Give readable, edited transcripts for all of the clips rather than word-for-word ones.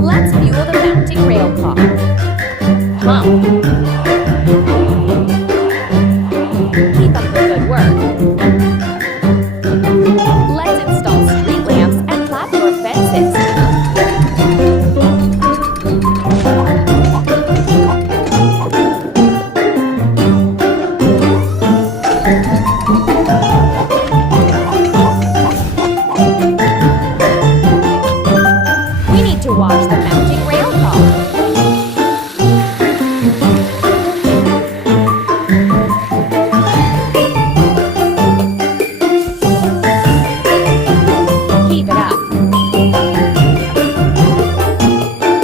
Let's fuel the mounting rail car. Pump. Keep up the good work. Let's install street lamps and platform fences. We need to wash the mounting rail car. Keep it up.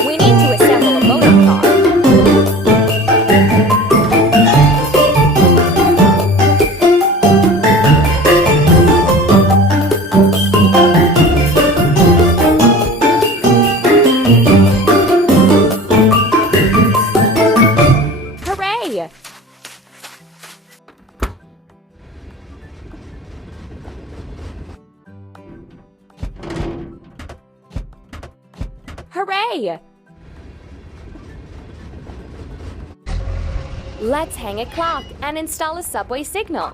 We need to assemble a motor car. Hooray! Hooray! Let's hang a clock and install a subway signal.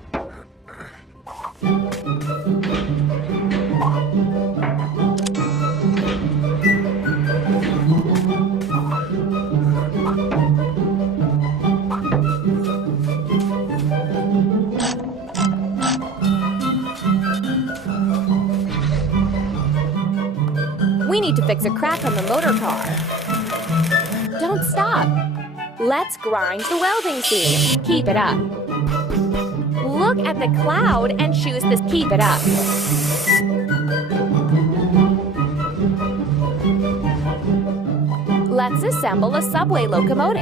We need to fix a crack on the motor car. Don't stop. Let's grind the welding seam. Keep it up. Look at the cloud and choose this. Keep it up. Let's assemble a subway locomotive.